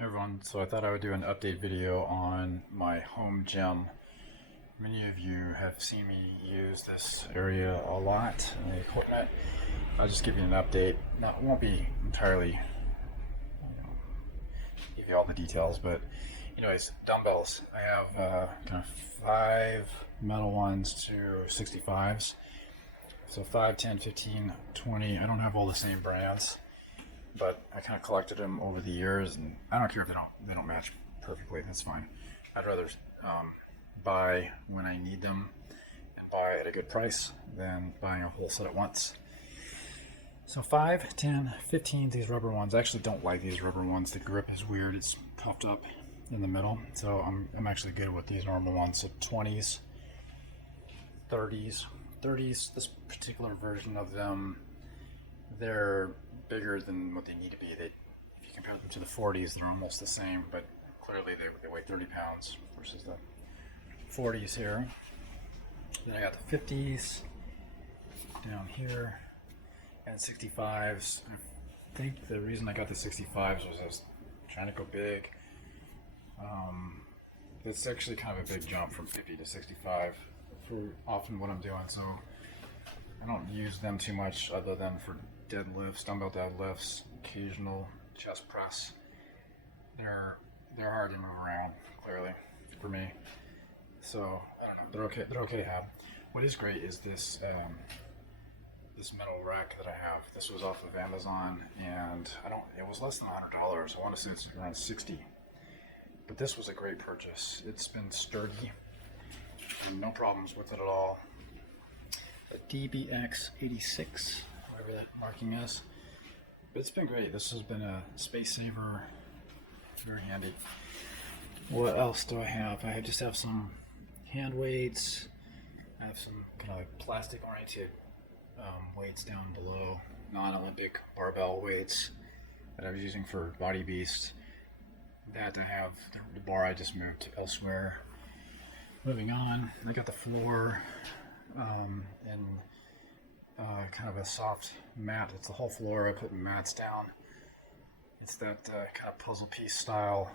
Hey everyone, so I thought I would do an update video on my home gym. Many of you have seen me use this area a lot and the equipment. I'll just give you an update. Now, it won't be entirely give you all the details, but anyways, dumbbells. I have kind of 5 metal ones to 65s. So 5, 10, 15, 20. I don't have all the same brands, but I kind of collected them over the years, and I don't care if they don't match perfectly. That's fine. I'd rather buy when I need them and buy at a good price than buying a whole set at once. So 5, 10, 15, these rubber ones. I actually don't like these rubber ones. The grip is weird. It's puffed up in the middle. So I'm actually good with these normal ones. So 20s, 30s. This particular version of them, they're bigger than what they need to be. If you compare them to the 40s, they're almost the same, but clearly they weigh 30 pounds versus the 40s here. Then I got the 50s down here and 65s. I think the reason I got the 65s was I was trying to go big. It's actually kind of a big jump from 50 to 65 for often what I'm doing, so I don't use them too much other than for deadlifts, dumbbell deadlifts, occasional chest press. They're hard to move around, clearly, for me. So I don't know. They're okay to have. What is great is this this metal rack that I have. This was off of Amazon, and it was less than $100. I want to say it's around 60. But this was a great purchase. It's been sturdy, and no problems with it at all. A DBX 86. Whatever that marking is, but it's been great. This has been a space saver, very handy. What else do I have? I just have some hand weights. I have some kind of like plastic oriented weights down below, non-Olympic barbell weights that I was using for Body Beast. That I have the bar I just moved elsewhere. Moving on, I got the floor and kind of a soft mat. It's the whole floor. I put mats down. It's that kind of puzzle piece style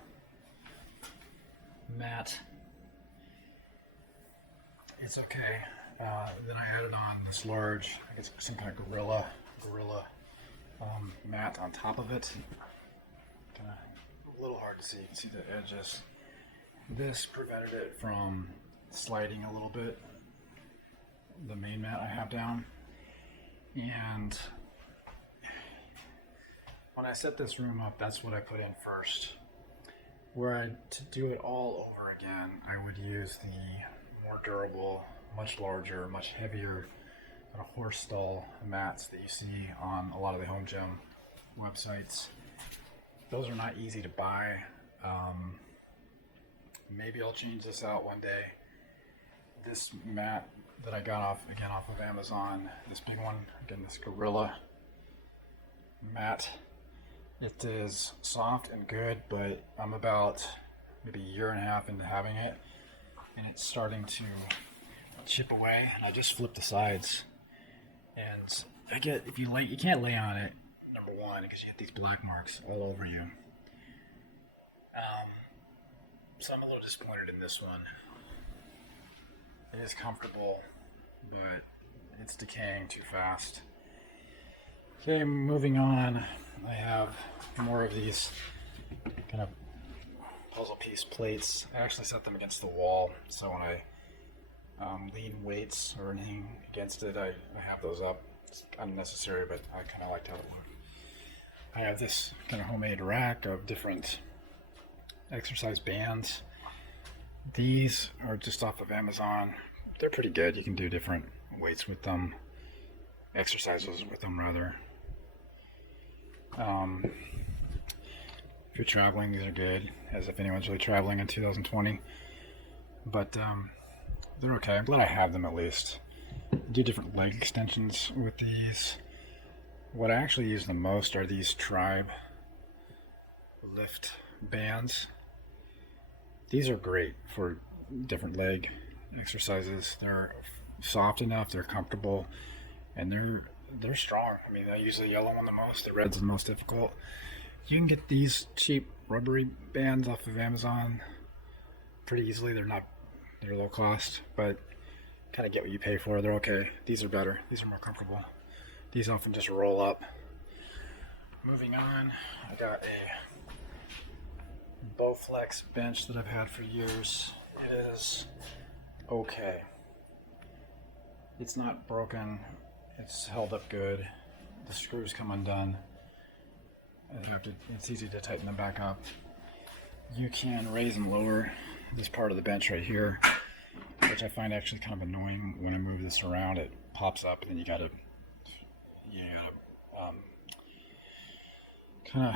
mat. It's okay. Then I added on this large, I guess some kind of gorilla mat on top of it. Kind of a little hard to see. You can see the edges. This prevented it from sliding a little bit. The main mat I have down. And when I set this room up, that's what I put in first. To do it all over again, I would use the more durable, much larger, much heavier kind of horse stall mats that you see on a lot of the home gym websites. Those are not easy to buy. Maybe I'll change this out one day. This mat that I got off of Amazon, this big one, again, this gorilla mat. It is soft and good, but I'm about maybe a year and a half into having it, and it's starting to chip away. And I just flipped the sides, and you can't lay on it, number one, because you get these black marks all over you. So I'm a little disappointed in this one. It is comfortable, but it's decaying too fast. Okay, moving on. I have more of these kind of puzzle piece plates. I actually set them against the wall, so when I lean weights or anything against it, I have those up. It's unnecessary, but I kind of liked how it looked. I have this kind of homemade rack of different exercise bands. These are just off of Amazon. They're pretty good. You can do different weights with them, exercises with them rather. If you're traveling, these are good, as if anyone's really traveling in 2020. But they're okay. I'm glad I have them at least. I do different leg extensions with these. What I actually use the most are these Tribe lift bands. These are great for different leg exercises. They're soft enough, they're comfortable, and they're strong. I mean, I use the yellow one the most. The red's the most difficult. You can get these cheap rubbery bands off of Amazon pretty easily. They're low cost, but kind of get what you pay for. They're okay. These are better. These are more comfortable. These often just roll up. Moving on, I got a Bowflex bench that I've had for years. It is okay. It's not broken. It's held up good. The screws come undone. It's easy to tighten them back up. You can raise and lower this part of the bench right here, which I find actually kind of annoying. When I move this around, it pops up, and then you gotta kind of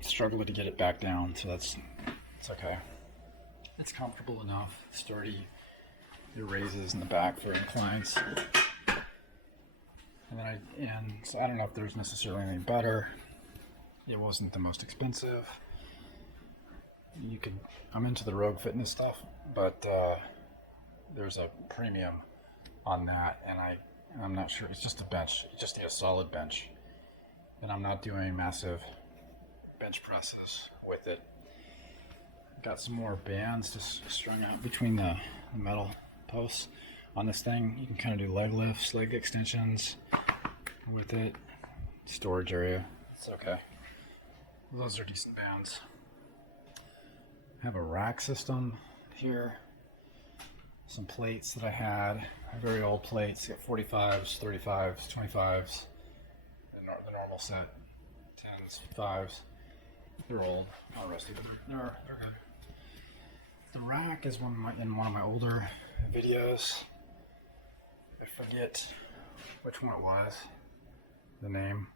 struggle to get it back down. So it's okay. It's comfortable enough, sturdy. It raises in the back for inclines. And so I don't know if there's necessarily anything better. It wasn't the most expensive. I'm into the Rogue Fitness stuff, but there's a premium on that, and I'm not sure. It's just a bench. You just need a solid bench, and I'm not doing massive bench presses with it. Got some more bands just strung out between the metal posts on this thing. You can kind of do leg lifts, leg extensions with it. Storage area. It's okay. Those are decent bands. I have a rack system here. Some plates that I had. Very old plates. Got 45s, 35s, 25s. The normal set. 10s, 5s. They're old. Not rusty, but they're good. The rack is in one of my older videos. I forget which one it was. The name.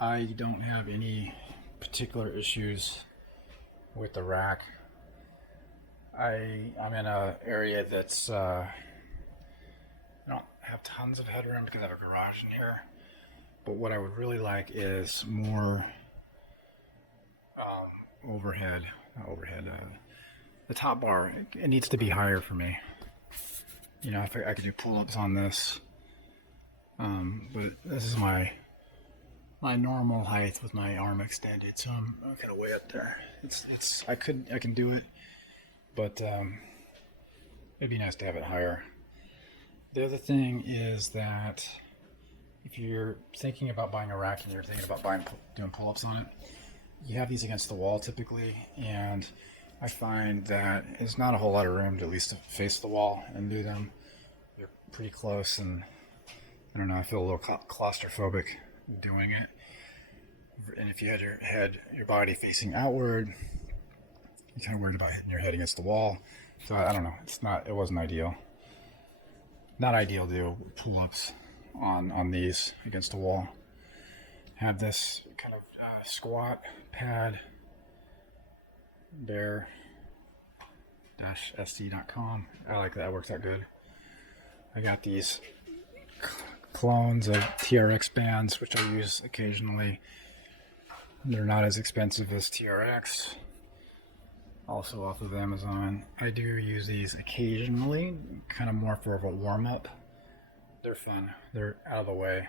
I don't have any particular issues with the rack. I'm in an area that's I don't have tons of headroom because I have a garage in here. But what I would really like is more overhead. The top bar, it needs to be higher for me. You know, if I could do pull-ups on this, but this is my normal height with my arm extended, so I'm kind of way up there. I can do it, but it'd be nice to have it higher. The other thing is that if you're thinking about buying a rack and you're thinking about doing pull-ups on it, you have these against the wall typically, and I find that there's not a whole lot of room to at least face the wall and do them. They're pretty close, and I don't know, I feel a little claustrophobic doing it. And if you had your body facing outward, you're kind of worried about hitting your head against the wall. So I don't know, it wasn't ideal. Not ideal to do pull-ups on these against the wall. Have this kind of squat pad, bear-sd.com. I like that, it works out good. I got these clones of TRX bands, which I use occasionally. They're not as expensive as TRX. Also off of Amazon. I do use these occasionally, kind of more for a warm-up. They're fun. They're out of the way,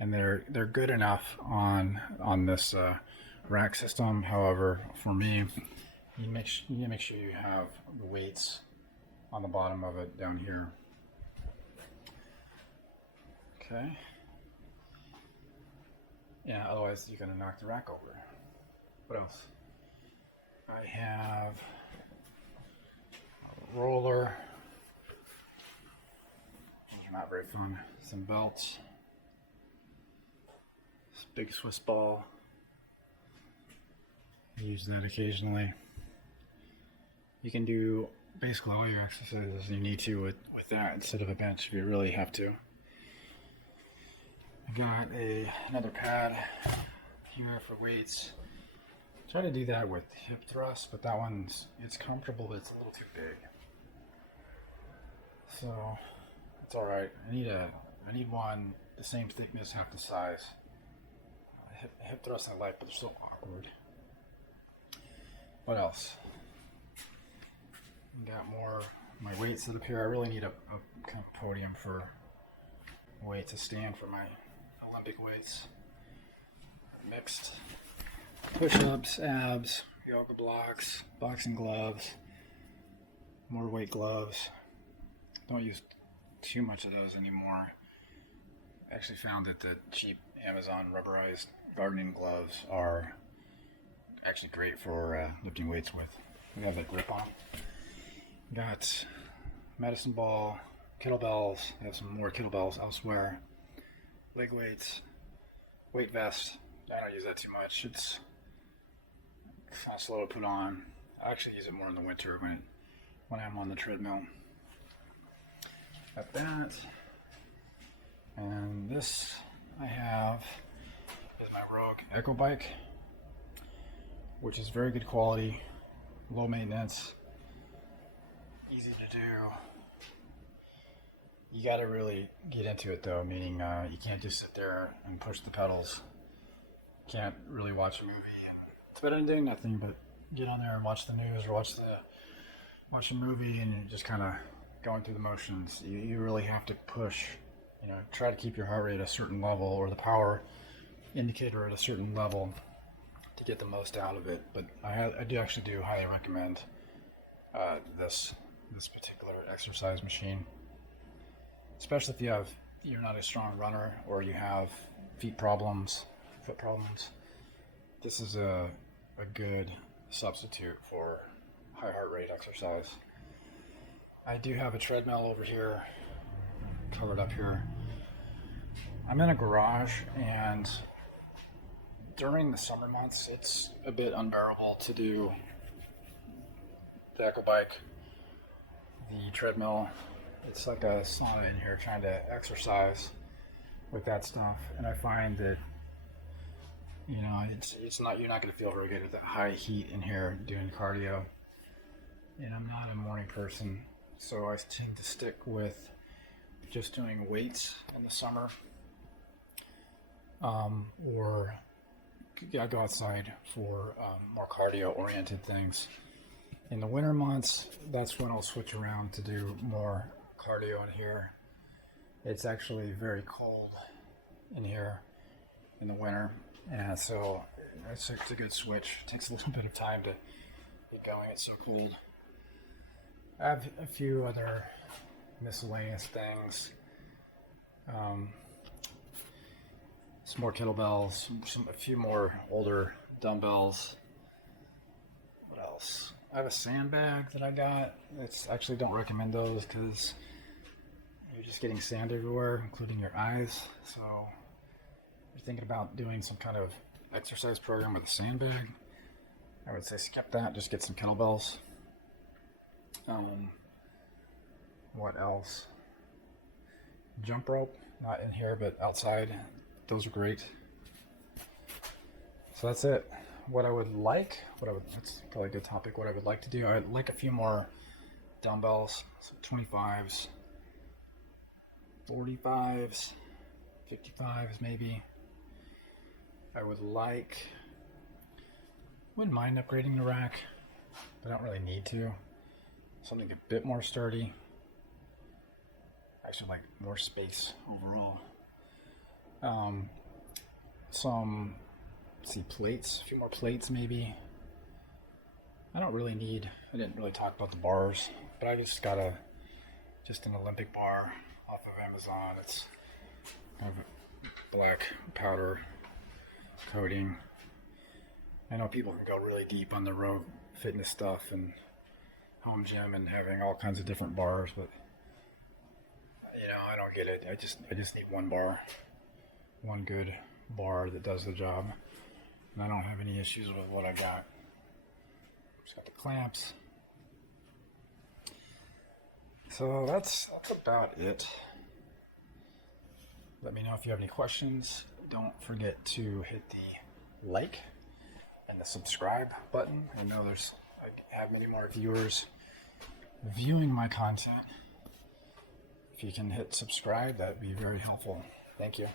and they're good enough on this rack system. However, for me, you need to make sure you have the weights on the bottom of it down here. Okay. Yeah, otherwise you're gonna knock the rack over. What else? I have a roller. These are not very fun. Some belts. This big Swiss ball. I use that occasionally. You can do basically all your exercises you need to with that instead of a bench if you really have to. I got another pad here for weights. Try to do that with hip thrust, but that it's comfortable, but it's a little too big. So it's all right. I need one the same thickness, half the size. Hip thrusts I like, but they're so awkward. What else? Got more my weights set up here. I really need a kind of podium for weight to stand for my Olympic weights. Mixed push-ups, abs, yoga blocks, boxing gloves, more weight gloves. Don't use too much of those anymore. I actually found that the cheap Amazon rubberized gardening gloves are actually great for lifting weights with. We have that grip on. Got medicine ball, kettlebells. We have some more kettlebells elsewhere. Leg weights, weight vest. I don't use that too much. It's kind of slow to put on. I actually use it more in the winter when I'm on the treadmill. Got that. And this I have is my Rogue Echo Bike, which is very good quality, low maintenance, easy to do. You got to really get into it though, meaning you can't just sit there and push the pedals. You can't really watch a movie, and it's better than doing nothing, but get on there and watch the news or watch a movie and you're just kind of going through the motions. You really have to push, try to keep your heart rate at a certain level or the power indicator at a certain level to get the most out of it. But I do highly recommend this particular exercise machine, especially if you're not a strong runner or you have foot problems. This is a good substitute for high heart rate exercise. I do have a treadmill over here, covered up here. I'm in a garage, and during the summer months, it's a bit unbearable to do the Echo Bike, the treadmill. It's like a sauna in here trying to exercise with that stuff, and I find that you're not going to feel very good with that high heat in here doing cardio. And I'm not a morning person, so I tend to stick with just doing weights in the summer, or I go outside for more cardio-oriented things. In the winter months, that's when I'll switch around to do more cardio in here. It's actually very cold in here in the winter, and so it's a good switch. It takes a little bit of time to get going. It's so cold. I have a few other miscellaneous things. Some more kettlebells, a few more older dumbbells. What else? I have a sandbag that I got. Actually don't recommend those because you're just getting sand everywhere, including your eyes. So if you're thinking about doing some kind of exercise program with a sandbag, I would say skip that. Just get some kettlebells. What else? Jump rope, not in here, but outside. Those are great. So that's it. That's probably a good topic. What I would like to do, I'd like a few more dumbbells, 25s, 45s, 55s maybe. Wouldn't mind upgrading the rack, but I don't really need to. Something a bit more sturdy. Actually, like more space overall. Plates, a few more plates maybe. I didn't really talk about the bars, but I just got an Olympic bar off of Amazon. It's kind of a black powder coating. I know people can go really deep on the Rogue fitness stuff and home gym and having all kinds of different bars, but I don't get it. I just need one bar, one good bar that does the job, and I don't have any issues with what I got. Just got the clamps. So that's about it. Let me know if you have any questions. Don't forget to hit the like and the subscribe button. I know I have many more viewers viewing my content. If you can hit subscribe, that would be very helpful. Thank you.